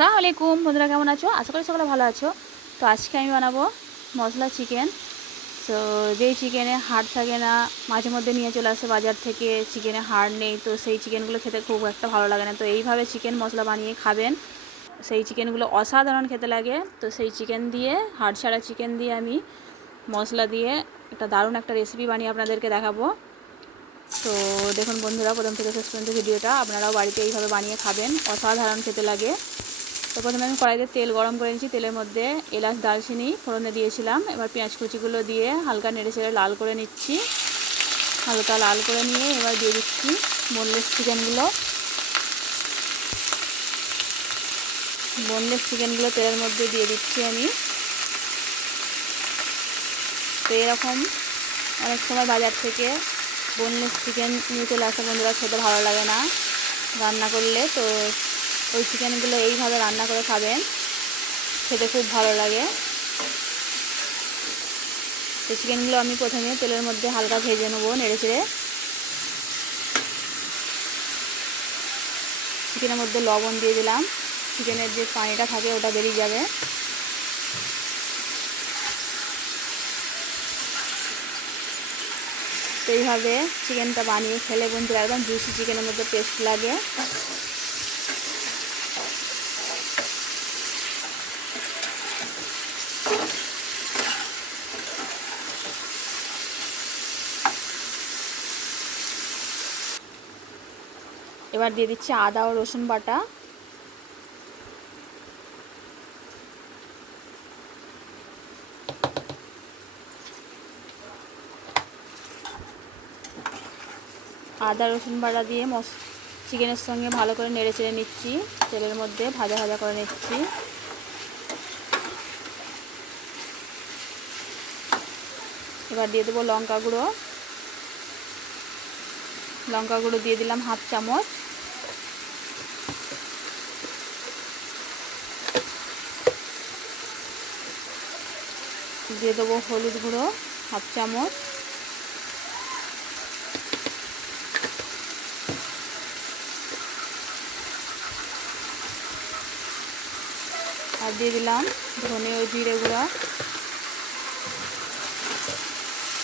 আসসালামু আলাইকুম বন্ধুরা, কেমন আছো? আশা করি সকলে ভালো আছো। তো আজকে আমি বানাবো মশলা চিকেন। তো যেই চিকেনে হাড় থাকে না, মাঝে মধ্যে নিয়ে চলে আসে বাজার থেকে, চিকেনে হাড় নেই, তো সেই চিকেনগুলো খেতে খুব একটা ভালো লাগে না। তো এইভাবে চিকেন মশলা বানিয়ে খাবেন, সেই চিকেনগুলো অসাধারণ খেতে লাগে। তো সেই চিকেন দিয়ে, হাড় ছাড়া চিকেন দিয়ে আমি মশলা দিয়ে একটা দারুণ একটা রেসিপি বানিয়ে আপনাদেরকে দেখাবো। তো দেখুন বন্ধুরা, প্রথম থেকে শেষ পর্যন্ত ভিডিওটা, আপনারাও বাড়িতে এইভাবে বানিয়ে খাবেন, অসাধারণ খেতে লাগে। তো প্রথমে আমি কড়াইতে তেল গরম করে নিয়েছি, তেলের মধ্যে এলাচ দারচিনি ফোড়নে দিয়েছিলাম। এবার পেঁয়াজ কুচিগুলো দিয়ে হালকা নেড়ে চেড়ে লাল করে নিচ্ছি। হালকা লাল করে নিয়ে এবার দিয়ে দিচ্ছি বোনলেস চিকেনগুলো। বোনলেস চিকেনগুলো তেলের মধ্যে দিয়ে দিচ্ছি আমি। তো এরকম অনেক সময় বাজার থেকে বোনলেস চিকেন নিয়ে চলে আসে বন্ধুরা, খেতে ভালো লাগে না রান্না করলে। তো ওই চিকেনগুলো এইভাবে রান্না করে খাবেন, খেতে খুব ভালো লাগে। তো চিকেনগুলো আমি প্রথমে তেলের মধ্যে হালকা ভেজে নেবো নেড়ে চেড়ে। চিকেনের মধ্যে লবণ দিয়ে দিলাম, চিকেনের যে পানিটা থাকে ওটা বেরিয়ে যাবে। তো এইভাবে চিকেনটা বানিয়ে খেলে বন্ধুরা একদম জুসি চিকেনের মধ্যে টেস্ট লাগে। এবার দিয়ে দিচ্ছি আদা ও রসুন বাটা। আদা রসুন বাটা দিয়ে চিকেনের সঙ্গে ভালো করে নেড়ে চেড়ে নিচ্ছি, তেলের মধ্যে ভাজা ভাজা করে নিচ্ছি। এবার দিয়ে দেবো লঙ্কা গুঁড়ো। লঙ্কা গুঁড়ো দিয়ে দিলাম হাফ চামচ। দিয়ে দেবো হলুদ গুঁড়ো হাফ চামচ। আর দিয়ে দিলাম ধনে ও জিরে গুঁড়ো।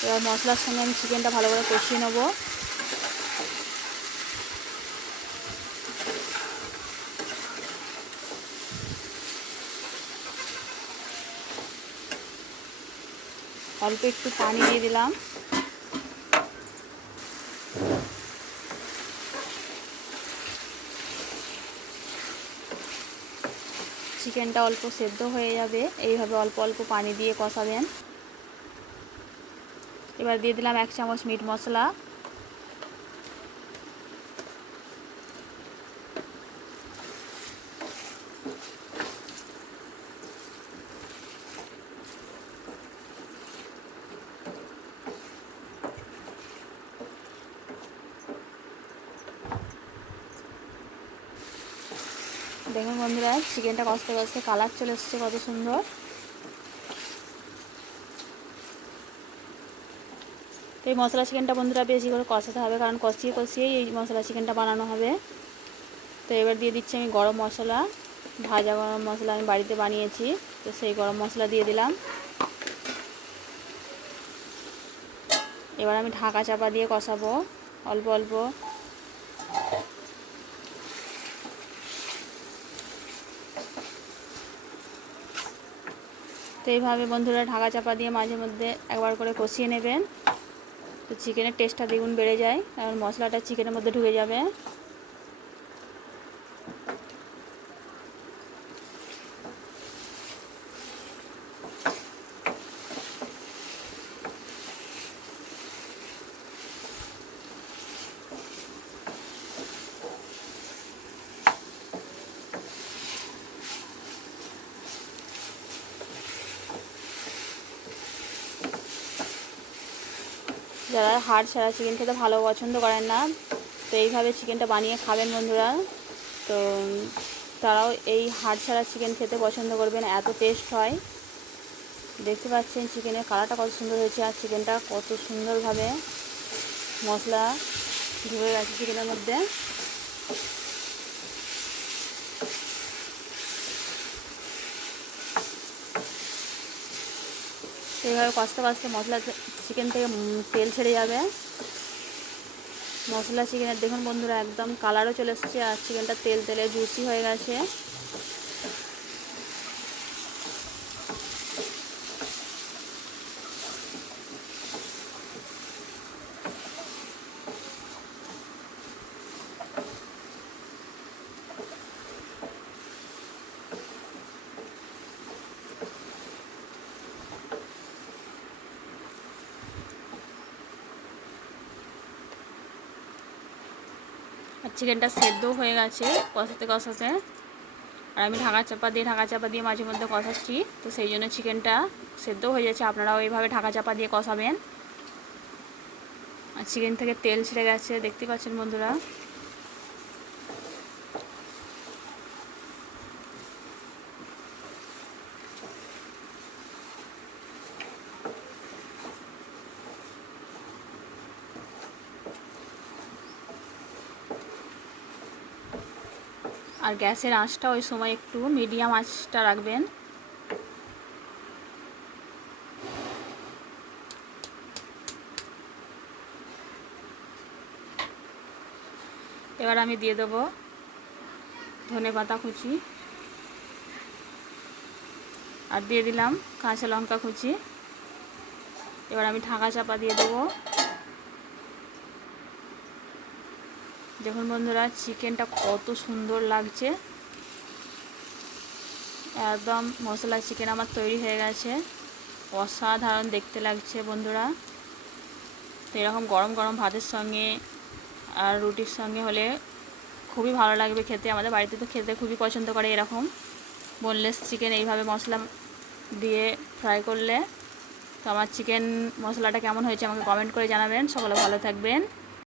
এবার মশলার সঙ্গে আমি চিকেনটা ভালো করে কষিয়ে নেবো। অল্প একটু পানি দিয়ে দিলাম। চিকেনটা অল্প সেদ্ধ হয়ে যাবে, এইভাবে অল্প অল্প পানি দিয়ে কষাবেন। এবার দিয়ে দিলাম 1 চামচ মিট মশলা। দেখুন বন্ধুরা, চিকেনটা কষতে কষতে কালার চলে এসছে কত সুন্দর। তো এই মশলা চিকেনটা বন্ধুরা বেশি করে কষাতে হবে, কারণ কষিয়ে কষিয়েই এই মশলা চিকেনটা বানানো হবে। তো এবার দিয়ে দিচ্ছি আমি গরম মশলা। ভাজা গরম মশলা আমি বাড়িতে বানিয়েছি, তো সেই গরম মশলা দিয়ে দিলাম। এবার আমি ঢাকা চাপা দিয়ে কষাবো অল্প অল্প। তো এইভাবে বন্ধুরা ঢাকা চাপা দিয়ে মাঝে মধ্যে একবার করে কষিয়ে নেবেন, তো চিকেনের টেস্টটা দ্বিগুণ বেড়ে যায়, কারণ মশলাটা চিকেনের মধ্যে ঢুকে যাবে। যারা হাড় ছাড়া চিকেন খেতে ভালো পছন্দ করেন না, তো এইভাবে চিকেনটা বানিয়ে খাবেন বন্ধুরা। তো তারাও এই হাড় ছাড়া চিকেন খেতে পছন্দ করবেন, এত টেস্ট হয়। দেখতে পাচ্ছেন চিকেনের কালারটা কত সুন্দর হয়েছে, আর চিকেনটা কত সুন্দরভাবে মশলা ঢুকে গেছে চিকেনের মধ্যে। এইভাবে কষতে কষতে মশলা চিকেন থেকে তেল ছেড়ে যাবে। মশলা চিকেনের দেখুন বন্ধুরা একদম কালারও চলে এসেছে আর চিকেনটা তেল তেলে জুসি হয়ে গেছে। আর চিকেনটা সেদ্ধও হয়ে গেছে কষাতে কষাতে। আর আমি ঢাকা চাপা দিয়ে মাঝে মধ্যে কষাচ্ছি, তো সেই জন্য চিকেনটা সেদ্ধও হয়ে যাচ্ছে। আপনারাও এইভাবে ঢাকা চাপা দিয়ে কষাবেন। আর চিকেন থেকে তেল ছেড়ে গেছে, দেখতে পাচ্ছেন বন্ধুরা। আর গ্যাসের আঁচটা ওই সময় একটু মিডিয়াম আঁচটা রাখবেন। এবার আমি দিয়ে দেবো ধনেপাতা কুচি আর দিয়ে দিলাম কাঁচা লঙ্কা কুচি। এবার আমি ঢাকা চাপা দিয়ে দেবো। দেখুন বন্ধুরা চিকেনটা কত সুন্দর লাগছে, একদম মশলা চিকেন আমার তৈরি হয়ে গেছে। অসাধারণ দেখতে লাগছে বন্ধুরা। তো এরকম গরম গরম ভাতের সঙ্গে আর রুটির সঙ্গে হলে খুবই ভালো লাগবে খেতে। আমাদের বাড়িতে তো খেতে খুবই পছন্দ করে এরকম বোনলেস চিকেন এইভাবে মশলা দিয়ে ফ্রাই করলে। তো আমার চিকেন মশলাটা কেমন হয়েছে আমাকে কমেন্ট করে জানাবেন। সকলে ভালো থাকবেন।